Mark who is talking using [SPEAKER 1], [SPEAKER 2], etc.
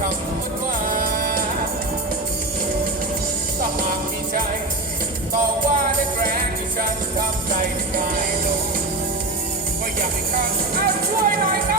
[SPEAKER 1] คำาสากมีใจต่อว่าได้แรงที่ฉันทำใจได้ลงก็อยากให้ข้าช่วยหน่อย